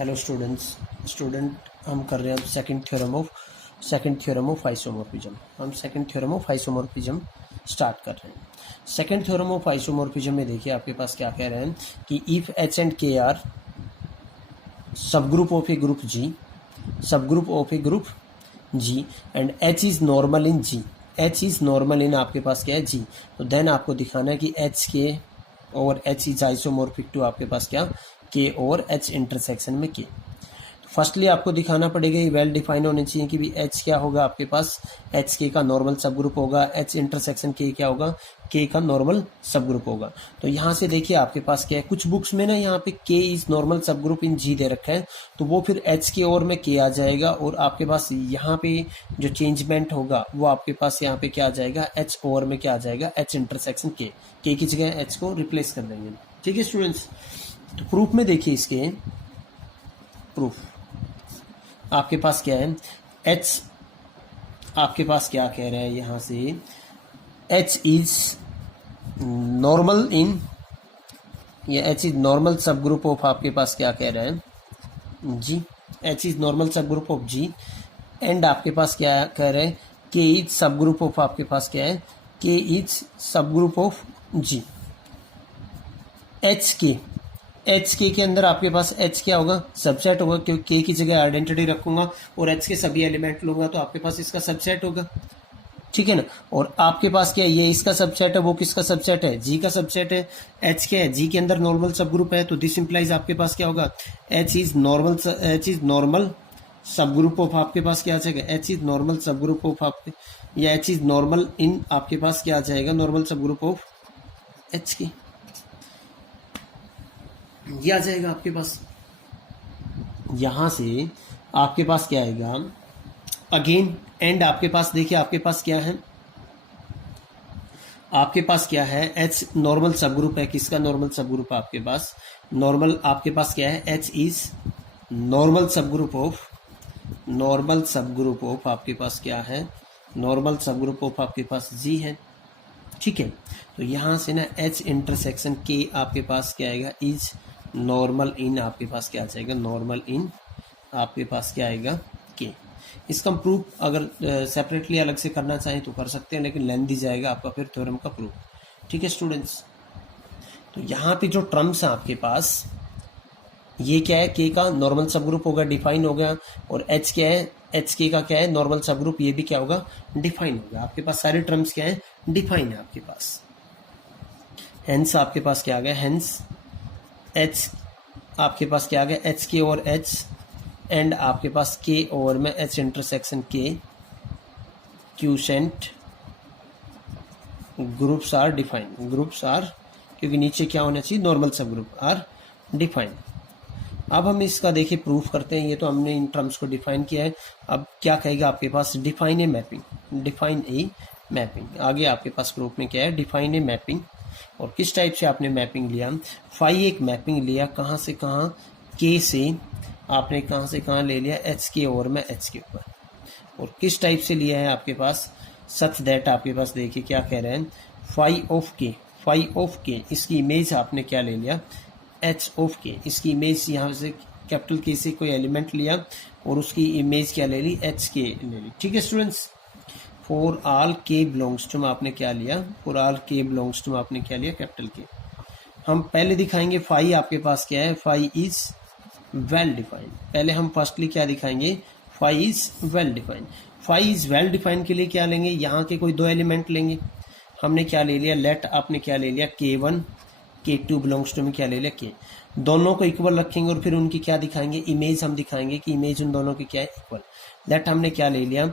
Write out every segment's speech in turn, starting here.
Hello student हम कर रहे हैं सेकंड थ्योरम ऑफ आइसोमॉर्फिज्म। हम second theorem of isomorphism start कर रहे हैं। सेकंड थ्योरम ऑफ आइसोमॉर्फिज्म में देखिए आपके पास क्या कह रहे हैं कि if H and K are subgroup of a group G, subgroup of a group G and H is normal in G, H is normal in आपके पास क्या है जी, तो देन आपको दिखाना है कि एच के और एच इज आइसोमॉर्फिक टू आपके पास क्या के और एच इंटरसेक्शन में के। फर्स्टली आपको दिखाना पड़ेगा ये वेल डिफाइन होने चाहिए कि भी एच क्या होगा आपके पास, एच के का नॉर्मल सब ग्रुप होगा, एच इंटरसेक्शन के क्या होगा, के का नॉर्मल सब ग्रुप होगा। तो यहाँ से देखिए आपके पास क्या है, कुछ बुक्स में ना यहाँ पे के इज नॉर्मल सब ग्रुप इन जी दे रखा है, तो वो फिर एच के और में के आ जाएगा और आपके पास यहाँ पे जो चेंजमेंट होगा वो आपके पास यहाँ पे क्या आ जाएगा, एच ओवर में क्या आ जाएगा, एच इंटरसेक्शन के की जगह एच को रिप्लेस कर देंगे। ठीक है स्टूडेंट्स, तो प्रूफ में देखिए इसके प्रूफ आपके पास क्या है, एच आपके पास क्या कह रहे हैं यहाँ से, एच इज नॉर्मल इन, ये एच इज नॉर्मल सब ग्रुप ऑफ आपके पास क्या कह रहे हैं जी, एच इज नॉर्मल सब ग्रुप ऑफ जी एंड आपके पास क्या कह रहे हैं, के इज सब ग्रुप ऑफ आपके पास क्या है, के इज सब ग्रुप ऑफ जी। एच के अंदर आपके पास एच क्या होगा, सबसेट होगा, क्योंकि के की जगह आइडेंटिटी रखूंगा और एच के सभी एलिमेंट लूंगा तो आपके पास इसका सबसेट होगा। ठीक है ना, और आपके पास क्या है, ये इसका सबसेट है, वो किसका सबसेट है, जी का सबसेट है। एच क्या है, जी के अंदर नॉर्मल सब ग्रुप है, तो दिस इंप्लाइज आपके पास क्या होगा, एच इज नॉर्मल सब ग्रुप ऑफ आपके पास क्या आ जाएगा, एच इज नॉर्मल सब ग्रुप ऑफ आपके, या एच इज नॉर्मल इन आपके पास क्या आ जाएगा, नॉर्मल सब ग्रुप ऑफ एच की, ये आ जाएगा आपके पास। यहां से आपके पास क्या आएगा अगेन एंड आपके पास देखिए आपके पास क्या है, आपके पास क्या है, एच नॉर्मल सब ग्रुप है, किसका नॉर्मल सब ग्रुप है आपके पास, नॉर्मल आपके पास क्या है, एच इज नॉर्मल सब ग्रुप ऑफ, नॉर्मल सब ग्रुप ऑफ आपके पास क्या है, नॉर्मल सब ग्रुप ऑफ आपके पास जी है। ठीक है, तो यहां से ना एच इंटरसेक्शन के आपके पास क्या आएगा, इज नॉर्मल इन आपके पास क्या आ जाएगा, नॉर्मल इन आपके पास क्या आएगा के। इसका प्रूफ अगर सेपरेटली अलग से करना चाहें तो कर सकते हैं, लेकिन लेंथी जाएगा आपका फिर थ्योरम का प्रूफ। ठीक है स्टूडेंट्स, तो यहाँ पे जो टर्म्स है आपके पास, ये क्या है, के का नॉर्मल सब ग्रुप होगा, डिफाइन हो गया, और एच क्या है, एच के का क्या है, नॉर्मल सब ग्रुप, ये भी क्या होगा, डिफाइन होगा। आपके पास सारे टर्म्स क्या है, डिफाइन है आपके पास। हेंस आपके पास क्या आ गया, हेंस एच आपके पास क्या आ गया, एच के और एच एंड आपके पास के ओवर में H intersection K quotient groups are define, groups are, क्योंकि नीचे क्या होना चाहिए, नॉर्मल सब ग्रुप आर डिफाइन। अब हम इसका देखिए प्रूफ करते हैं, ये तो हमने इन टर्म्स को डिफाइन किया है। अब क्या कहेगा आपके पास, define a mapping, define a mapping. आगे आपके पास प्रूफ में क्या है, डिफाइन ए मैपिंग, और किस टाइप से आपने मैपिंग लिया, फाई एक मैपिंग लिया, कहाँ से कहाँ, के से आपने कहाँ से कहाँ ले लिया, एच के ओवर में एच के ऊपर, और किस टाइप से लिया है आपके पास, सच दैट आपके पास देखिए क्या कह रहे हैं, फाई ऑफ के, फाई ऑफ के, इसकी इमेज आपने क्या ले लिया, एच ऑफ के, इसकी इमेज यहाँ से कैपिटल के से कोई एलिमेंट लिया और उसकी इमेज क्या ले ली, एच के ले ली। ठीक है स्टूडेंट्स, फॉर ऑल के बिलोंग्स टू आपने क्या लिया, फॉर ऑल के बिलोंग्स टू आपने क्या लिया, कैपिटल के। हम पहले दिखाएंगे फाई आपके पास क्या है, फाई इज वेल डिफाइंड। पहले हम फर्स्टली क्या दिखाएंगे, phi is well defined. Phi is well defined के लिए क्या लेंगे, यहाँ के कोई दो एलिमेंट लेंगे। हमने क्या ले लिया, लेट आपने क्या ले लिया, K1 K2 बिलोंग्स टू में क्या ले लिया, के। दोनों को इक्वल रखेंगे और फिर उनकी क्या दिखाएंगे, इमेज हम दिखाएंगे कि इमेज उन दोनों की क्या है, इक्वल। लेट हमने क्या ले लिया,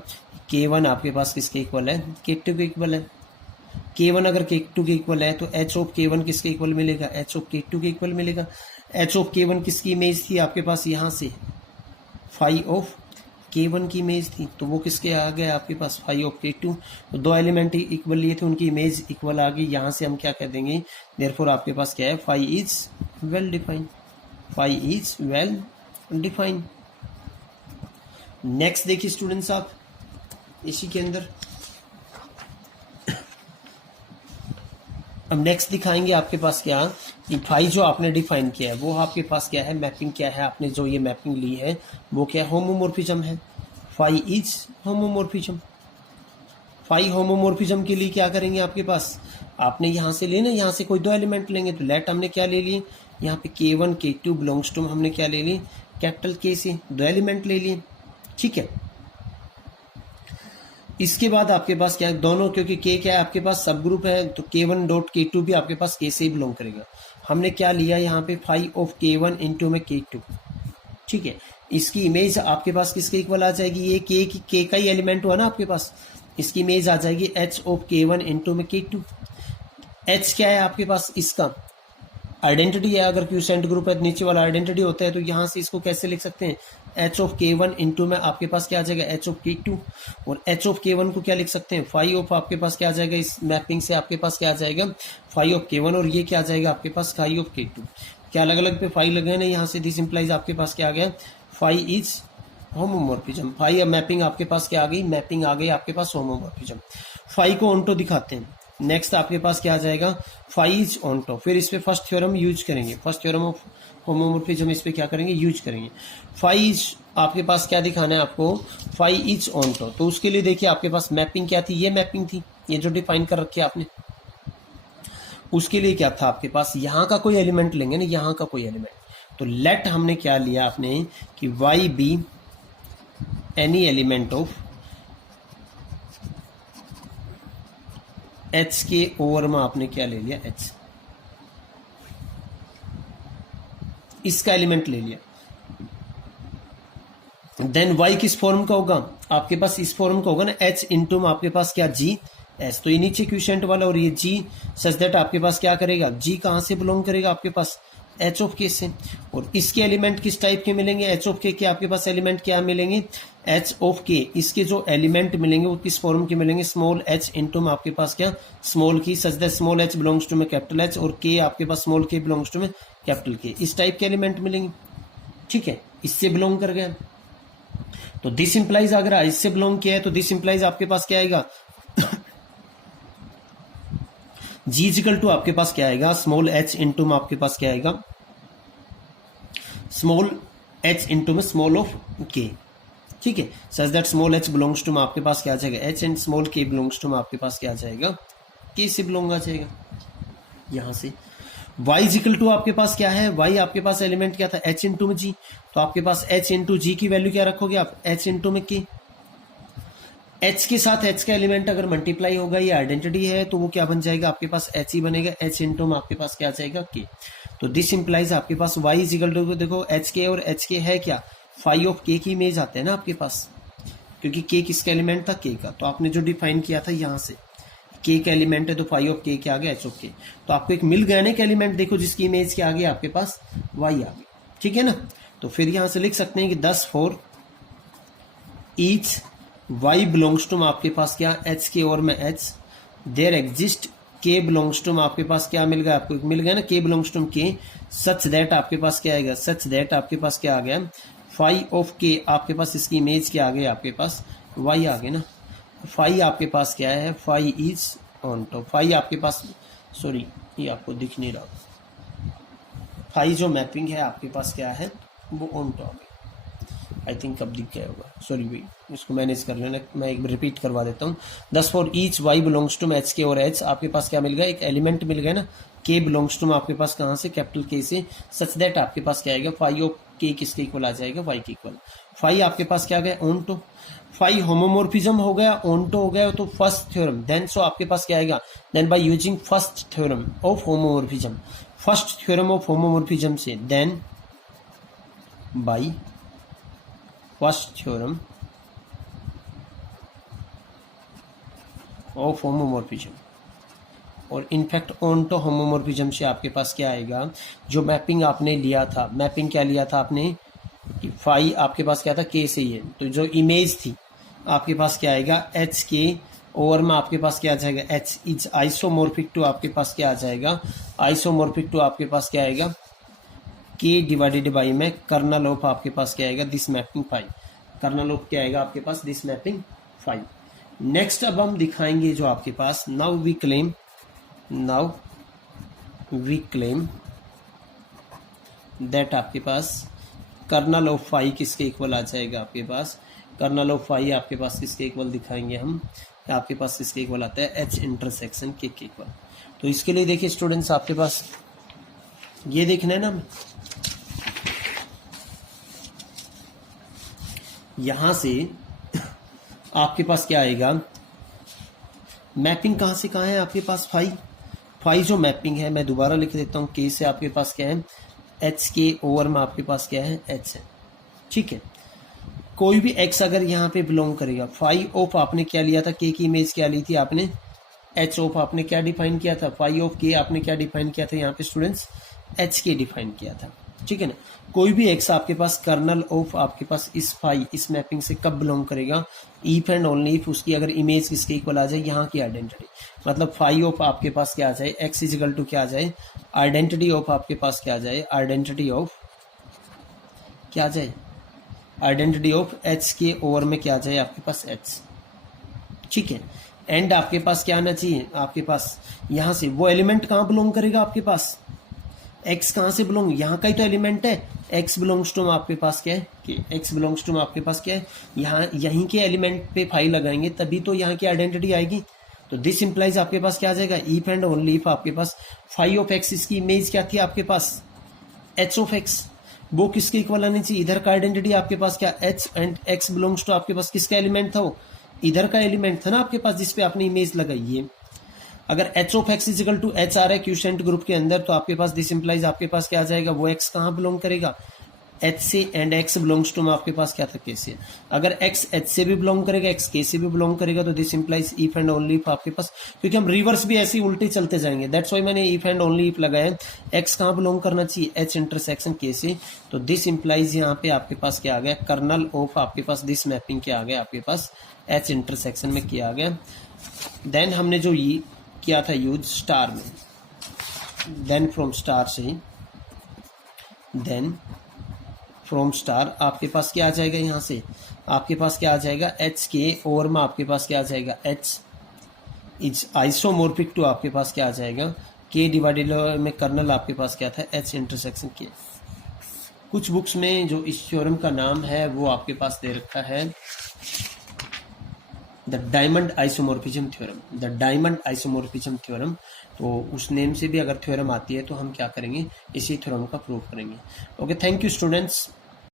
K1 आपके पास किसके इक्वल है, K2 के इक्वल है। K1 अगर K2 के इक्वल है तो एच ऑफ K1 किसके इक्वल मिलेगा, एच ऑफ K2 के इक्वल मिलेगा। एच ऑफ K1 किसकी इमेज थी आपके पास, यहाँ से फाई ऑफ K1 की इमेज थी, तो वो किसके आ गए आपके पास, फाई ऑफ K2। तो दो एलिमेंट इक्वल लिए थे, उनकी इमेज इक्वल आ गई, यहाँ से हम क्या कह देंगे, देयरफॉर आपके पास क्या है, phi is well defined, phi is well defined. Next देखिए स्टूडेंट्स, आप इसी के अंदर अब नेक्स्ट दिखाएंगे आपके पास क्या, फाई जो आपने डिफाइन किया है वो आपके पास क्या है, मैपिंग क्या है, आपने जो ये मैपिंग ली है वो क्या है, होमोमॉर्फिज्म है। Phi is homomorphism. Phi homomorphism के लिए क्या करेंगे, आपके पास आपने यहाँ से लेना, यहाँ से कोई दो एलिमेंट लेंगे, तो लेट हमने क्या ले लिए, यहाँ पे K1 K2 बिलोंग्स टू हमने क्या ले लिए, कैपिटल K से दो एलिमेंट ले लिए, ठीक है। इसके बाद आपके पास क्या है, दोनों, क्योंकि K क्या है आपके पास सब ग्रुप है, तो K1 डॉट K2 भी आपके पास K से ही बिलोंग करेगा। हमने क्या लिया यहाँ पे, फाई ऑफ K1 इंटू में K2, ठीक है। इसकी इमेज आपके पास किसके इक्वल आ जाएगी, ये K का ही एलिमेंट हुआ ना आपके पास, इसकी इमेज आ जाएगी H ऑफ K1 इंटू में K2। H क्या है आपके पास, इसका आइडेंटिटी है, अगर क्यूसेंट ग्रुप है नीचे वाला आइडेंटिटी होता है, तो यहाँ से इसको कैसे लिख सकते हैं, H ऑफ K1 इंटू में आपके पास क्या आ जाएगा, H ऑफ K2, और H ऑफ K1 को क्या लिख सकते हैं, फाई ऑफ आपके पास क्या आ जाएगा, इस मैपिंग से आपके पास क्या आ जाएगा, फाई ऑफ K1, और ये क्या आ जाएगा आपके पास, फाई ऑफ K2। क्या अलग अलग पे फाई लगे ना, यहाँ से दिस इंप्लाइज आपके पास क्या आ गया, phi is homomorphism. Phi mapping आपके पास क्या आ गई, मैपिंग आ गई आपके पास होमोमॉर्फिज्म। फाई को ऑन्टो दिखाते हैं। नेक्स्ट आपके पास क्या आ जाएगा, फाई इज ऑन्टो। फिर इस पे फर्स्ट थ्योरम यूज करेंगे, फर्स्ट थ्योरम ऑफ होमोमॉर्फिज्म इस पे क्या करेंगे, यूज करेंगे। फाई इज आपके पास क्या दिखाना है आपको, फाई इज ऑन्टो। तो उसके लिए देखिए आपके पास मैपिंग क्या थी, ये मैपिंग थी, ये जो डिफाइन कर रखी है आपने। उसके लिए क्या था आपके पास, यहाँ का कोई एलिमेंट लेंगे ना, यहाँ का कोई एलिमेंट, तो लेट हमने क्या लिया आपने कि y be any element of H K over में आपने क्या ले लिया, H, इसका एलिमेंट ले लिया। देन Y किस फॉर्म का होगा आपके पास, इस फॉर्म का होगा ना, H इंटू में आपके पास क्या, G S, तो ये नीचे क्यूशेंट वाला और ये G, सच दैट आपके पास क्या करेगा, G कहां से बिलोंग करेगा आपके पास, H ऑफ K से। और इसके एलिमेंट किस टाइप के मिलेंगे, H ऑफ K के आपके पास एलिमेंट क्या मिलेंगे, H ऑफ K। इसके जो एलिमेंट मिलेंगे वो किस फॉर्म के मिलेंगे, स्मॉल h इंटू में आपके पास क्या, स्मॉल की, such that small h belongs to में कैपिटल H, और K आपके पास स्मॉल k बिलोंग्स टू में कैपिटल K। इस टाइप के एलिमेंट मिलेंगे, ठीक है, इससे बिलोंग कर गया। तो दिस इंप्लाइज अगर इससे बिलोंग किया है तो दिस इंप्लाइज आपके पास क्या आएगा, G इक्वल टू आपके पास क्या आएगा, स्मॉल h इंटू में आपके पास क्या आएगा, स्मॉल h इंटू में स्मॉल ऑफ k, ठीक है। Such that small h belongs to में आपके पास क्या आ जाएगा, h and small k belongs to में आपके पास क्या आ जाएगा, k से बिलोंग आ जाएगा। यहां से y इक्वल टू आपके पास क्या है, y आपके पास एलिमेंट क्या था, h इंटू में g, तो आपके पास h इंटू g की वैल्यू क्या रखोगे आप, h इंटू में k। h के साथ h का एलिमेंट अगर मल्टीप्लाई होगा, ये आइडेंटिटी है, तो वो क्या बन जाएगा आपके पास, h ही बनेगा, h इंटू में आपके पास क्या आ जाएगा, k। तो दिस इंप्लाइज आपके पास y इक्वल टू, देखो h k और h k है क्या, फाई ऑफ k की इमेज आते हैं ना आपके पास, क्योंकि k किसका एलिमेंट था, k का। तो आपने जो डिफाइन किया था यहाँ से, k का एलिमेंट है तो फाई ऑफ k क्या आ गया, h ऑफ k। तो आपको एक मिल गया ना एक एलिमेंट, देखो जिसकी इमेज क्या आ गई आपके पास, y आ गई, ठीक है ना। तो फिर यहाँ से लिख सकते हैं कि 10 for each y belongs to में आपके पास क्या, h के और में h, there exist k belongs to में आपके पास क्या मिल गया, आपको एक मिल गया ना, k belongs to k, such that आपके पास क्या आएगा, सच दैट आपके पास क्या आ गया, फाई ऑफ k, आपके पास इसकी इमेज क्या आ गई, आपके पास y आ गया ना। फाई आपके पास क्या है, phi is onto. Phi आपके पास, सॉरी ये आपको दिख नहीं रहा, फाई जो मैपिंग है आपके पास क्या है, वो ऑन टॉप है। आई थिंक अब दिख गया होगा, सॉरी भाई, इसको मैनेज कर लेना, मैं एक रिपीट करवा देता हूँ। 10 for each y belongs to h के और h, आपके पास क्या मिल गया, एक एलिमेंट मिल गया ना, k बिलोंग्स टू आपके पास कहाँ से, कैपिटल K से, सच दैट आपके पास क्या आएगा, फाई ऑफ k किसके इक्वल आ जाएगा, y के इक्वल। फाई आपके पास क्या गया, ऑन्टो। फाई होमोमॉर्फिज्म हो गया, ऑन्टो हो गया, तो फर्स्ट थ्योरम, देन सो आपके पास क्या आएगा, then by using first theorem of homomorphism, first theorem of homomorphism से, then by first theorem of homomorphism, और इनफैक्ट ऑन्टो होमोमॉर्फिज्म से आपके पास क्या आएगा, जो मैपिंग आपने लिया था, मैपिंग क्या लिया था आपने, कि फाई आपके पास क्या था, k से ही है, तो जो इमेज थी आपके पास क्या आएगा, h के ओवर में आपके पास क्या आ जाएगा, h इज आइसोमॉर्फिक टू आपके पास क्या आ जाएगा, आइसोमॉर्फिक टू आपके पास क्या आएगा, k डिवाइडेड बाई में कर्नल ऑफ आपके पास क्या आएगा, this mapping phi, kernel of क्या आएगा आपके पास, दिस मैपिंग फाई। नेक्स्ट अब हम दिखाएंगे जो आपके पास, नाउ वी क्लेम दैट आपके पास कर्नल ऑफ फाई किसके इक्वल आ जाएगा, आपके पास कर्नल ऑफ फाई आपके पास किसके इक्वल दिखाएंगे हम, आपके पास किसके इक्वल आता है, एच इंटरसेक्शन के इक्वल। तो इसके लिए देखिए स्टूडेंट्स आपके पास ये देखना है ना, यहां से आपके पास क्या आएगा, मैपिंग कहां से कहां है आपके पास, फाई जो मैपिंग है मैं दोबारा लिख देता हूं, के से आपके पास क्या है एच के, ओवर में आपके पास क्या है एच है, ठीक है। कोई भी एक्स अगर यहाँ पे बिलोंग करेगा, फाई ऑफ आपने क्या लिया था, के की इमेज क्या ली थी आपने, एच ऑफ आपने क्या डिफाइन किया था, फाई ऑफ के आपने क्या डिफाइन किया था यहाँ पे स्टूडेंट्स, एच के डिफाइन किया था, ठीक है ना। कोई भी एक्स आपके पास कर्नल ऑफ आपके पास इस फाई इस मैपिंग से कब बिलोंग करेगा, इफ एंड ओनली इफ उसकी अगर इमेज किसके इक्वल आ जाए, यहाँ की आइडेंटिटी, मतलब फाई ऑफ आपके पास क्या आ जाए, एक्स इजिकल टू क्या आ जाए, आइडेंटिटी ऑफ आपके पास क्या आ जाए, आइडेंटिटी ऑफ क्या आ जाए, आइडेंटिटी ऑफ एच के ओवर में क्या आ जाए आपके पास एच, ठीक है। एंड आपके पास क्या आना चाहिए, आपके पास यहां से वो एलिमेंट कहां बिलोंग करेगा आपके पास, एक्स कहां से बिलोंग, यहाँ का ही तो एलिमेंट है, एक्स बिलोंग्स टू आपके पास क्या है कि एक्स बिलोंग्स टू आपके पास क्या है, यहाँ यहीं के एलिमेंट पे फाई लगाएंगे तभी तो यहाँ की आइडेंटिटी आएगी। तो दिस इंप्लाइज आपके पास क्या आ जाएगा, इफ एंड ओनली इफ आपके पास फाई ऑफ एक्स, इसकी इमेज क्या थी आपके पास एच ऑफ एक्स, वो किसके इक्वल आनी चाहिए, इधर का आइडेंटिटी आपके पास क्या H and x belongs to आपके पास किसका एलिमेंट था, वो इधर का एलिमेंट था ना आपके पास जिसपे आपने इमेज लगाई है। अगर H of X is equal to H आ रहा है क्यूसेंट ग्रुप के अंदर, तो आपके पास दिस इंप्लाइज आपके पास क्या आ जाएगा, वो एक्स कहां बिलोंग करेगा, एच से, एंड एक्स बिलोंग्स टू आपके पास क्या था के से। अगर एक्स एच से भी बिलोंग करेगा, एक्स के से भी बिलोंग करेगा, तो this implies if and only if आपके पास, क्योंकि हम रिवर्स भी ऐसे उल्टे चलते जाएंगे, दैट्स व्हाई मैंने इफ एंड ओनली इफ लगाया। एक्स कहां बिलोंग करना चाहिए, एच इंटरसेक्शन के से, तो दिस इंप्लाइज यहाँ पे आपके पास क्या आ गया, कर्नल ऑफ आपके पास दिस मैपिंग क्या आ गया आपके पास एच इंटरसेक्शन में क्या आ गया। देन हमने जो ये किया था यूज स्टार में, देन फ्रॉम स्टार से ही, देन फ्रॉम स्टार आपके पास क्या आ जाएगा, यहाँ से आपके पास क्या आ जाएगा एच के ओवर में आपके पास क्या आ जाएगा एच इज आइसोमोर्फिक टू आपके पास क्या आ जाएगा के डिवाइडेड में कर्नल आपके पास क्या था एच इंटरसेक्शन के। कुछ बुक्स में जो इस थ्योरम का नाम है वो आपके पास दे रखा है the diamond isomorphism theorem, the diamond isomorphism theorem. तो उस नेम से भी अगर थ्योरम आती है तो हम क्या करेंगे, इसी थ्योरम का प्रूव करेंगे। Okay, thank you students.